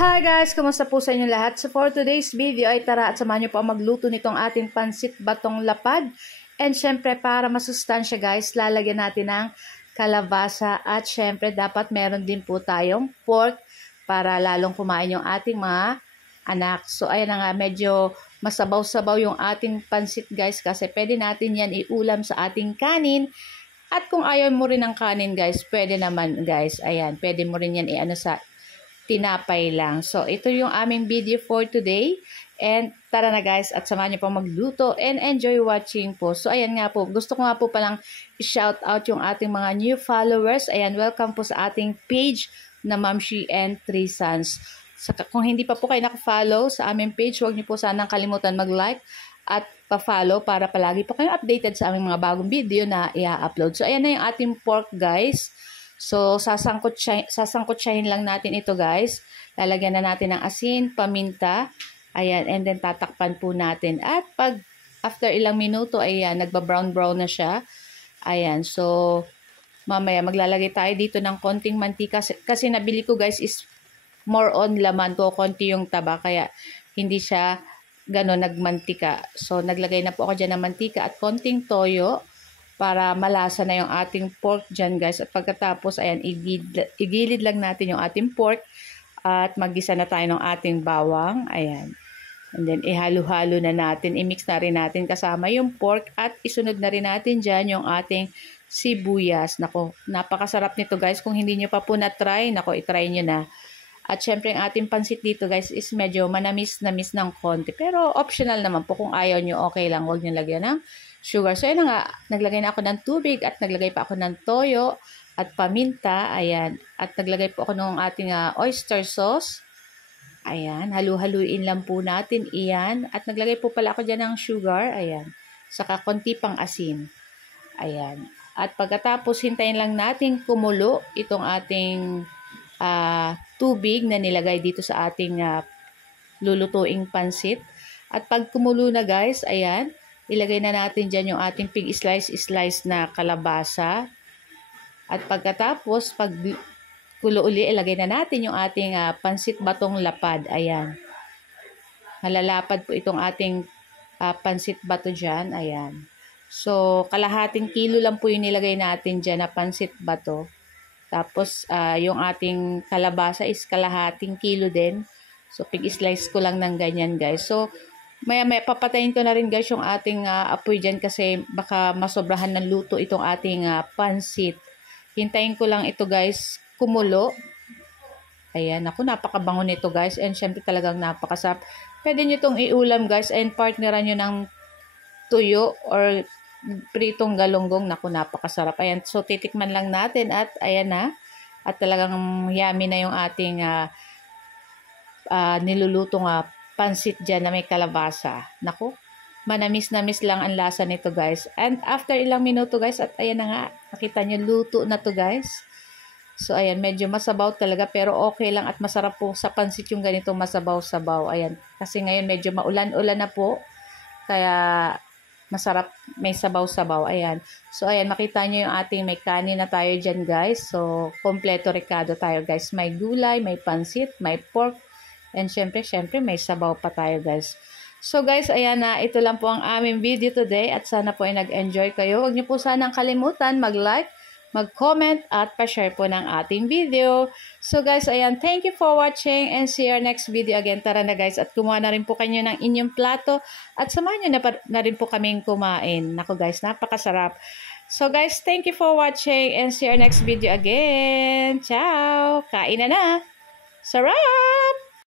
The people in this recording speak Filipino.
Hi guys! Kumusta po sa inyo lahat? So for today's video ay tara at samahan niyo po ang magluto nitong ating pansit batong lapad. And syempre para masustansya guys, lalagyan natin ng kalabasa at syempre dapat meron din po tayong pork para lalong kumain yung ating mga anak. So ayan na nga, medyo masabaw-sabaw yung ating pansit guys kasi pwede natin yan iulam sa ating kanin. At kung ayaw mo rin ng kanin guys, pwede naman guys, ayan, pwede mo rin yan i-ano sa tinapay lang. So, ito yung aming video for today. And tara na guys, at samahan niyo po magluto and enjoy watching po. So, ayan nga po, gusto ko nga po palang i-shout out yung ating mga new followers. Ayan, welcome po sa ating page na Mamshi and 3 Sons. So, kung hindi pa po kayo naka-follow sa aming page, huwag niyo po sanang kalimutan mag-like at pa-follow para palagi po kayo updated sa aming mga bagong video na i-upload. So, ayan na yung ating pork guys. So, sasangkutsahin lang natin ito guys. Lalagyan na natin ng asin, paminta. Ayan, and then tatakpan po natin. At pag after ilang minuto, ayan, nagba-brown-brown na siya. Ayan, so mamaya maglalagay tayo dito ng konting mantika. Kasi nabili ko guys is more on laman ko, konti yung taba. Kaya hindi siya gano'n nagmantika. So, naglagay na po ako dyan ng mantika at konting toyo para malasa na yung ating pork dyan guys. At pagkatapos, ayan, igilid lang natin yung ating pork at maggisa na tayo ng ating bawang. Ayan. And then, ihalo-halo na natin. I-mix na rin natin kasama yung pork at isunod na rin natin dyan yung ating sibuyas. Nako, napakasarap nito guys. Kung hindi nyo pa po na-try, nako, itry nyo na. At syempre, ang ating pansit dito guys is medyo manamis-namis ng konti. Pero optional naman po. Kung ayaw nyo, okay lang. Huwag nyo lagyan ng sugar. So, yun na nga, naglagay na ako ng tubig at naglagay pa ako ng toyo at paminta. Ayan. At naglagay po ako ng ating oyster sauce. Ayan. Halu-haluin lang po natin. Iyan. At naglagay po pala ako dyan ng sugar. Ayan. Saka konti pang asin. Ayan. At pagkatapos, hintayin lang natin kumulo itong ating tubig na nilagay dito sa ating lulutuing pansit. At pag kumulo na guys, ayan, ilagay na natin dyan yung ating pig slice na kalabasa. At pagkatapos, pag kulo uli, ilagay na natin yung ating pansit batong lapad. Ayan. Malalapad po itong ating pansit bato dyan. Ayan. So, kalahating kilo lang po yung nilagay natin dyan na pansit bato. Tapos, yung ating kalabasa is kalahating kilo din. So, pig slice ko lang ng ganyan guys. So, maya-maya papatayin ko na rin guys yung ating apoy dyan kasi baka masobrahan ng luto itong ating pansit. Hintayin ko lang ito guys kumulo. Ayan, ako napakabango nito guys and syempre talagang napakasarap. Pwede nyo itong iulam guys and partneran nyo ng tuyo or pritong galunggong. Naku, napakasarap. Ayan, so titikman lang natin at ayan na. At talagang yummy na yung ating nilulutong pansit dyan na may kalabasa. Naku, manamis-namis lang ang lasa nito guys. And after ilang minuto guys, at ayan na nga, nakita nyo, luto na to guys. So ayan, medyo masabaw talaga pero okay lang at masarap po sa pansit yung ganitong masabaw-sabaw. Ayan, kasi ngayon medyo maulan-ulan na po. Kaya masarap, may sabaw-sabaw. Ayan. So ayan, makita nyo yung ating may kanin na tayo dyan guys. So, kompleto rekado tayo guys. May gulay, may pansit, may pork. And syempre, may sabaw pa tayo guys. So guys, ayan na, ito lang po ang aming video today at sana po ay nag-enjoy kayo. Huwag niyo po sanang kalimutan mag-like, mag-comment at pa-share po ng ating video. So guys, ayan, thank you for watching and see you next video again. Tara na guys at kumuha na rin po kayo ng inyong plato at samahan nyo na rin po kaming kumain. Naku guys, napakasarap. So guys, thank you for watching and see you next video again. Ciao! Kain na na! Sarap!